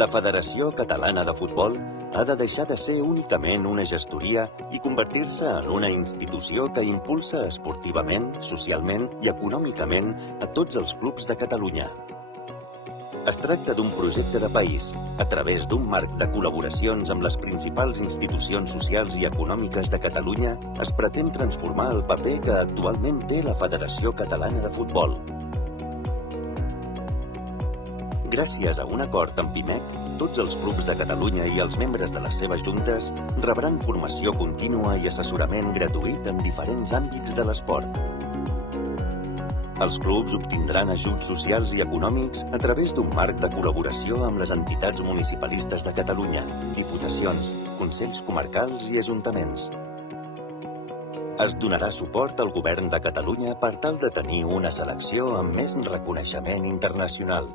La Federació Catalana de Futbol ha de deixar de ser únicament una gestoria i convertir-se en una institució que impulsa esportivament, socialment i econòmicament a tots els clubs de Catalunya. Es tracta d'un projecte de país, a través d'un marc de col·laboracions amb les principals institucions socials i econòmiques de Catalunya, es pretén transformar el paper que actualment té la Federació Catalana de Futbol. Gràcies a un acord amb PIMEC, tots els clubs de Catalunya i els membres de les seves juntes rebran formació contínua i assessorament gratuït en diferents àmbits de l'esport. Els clubs obtindran ajuts socials i econòmics a través d'un marc de col·laboració amb les entitats municipalistes de Catalunya, diputacions, consells comarcals i ajuntaments. Es donarà suport al govern de Catalunya per tal de tenir una selecció amb més reconeixement internacional.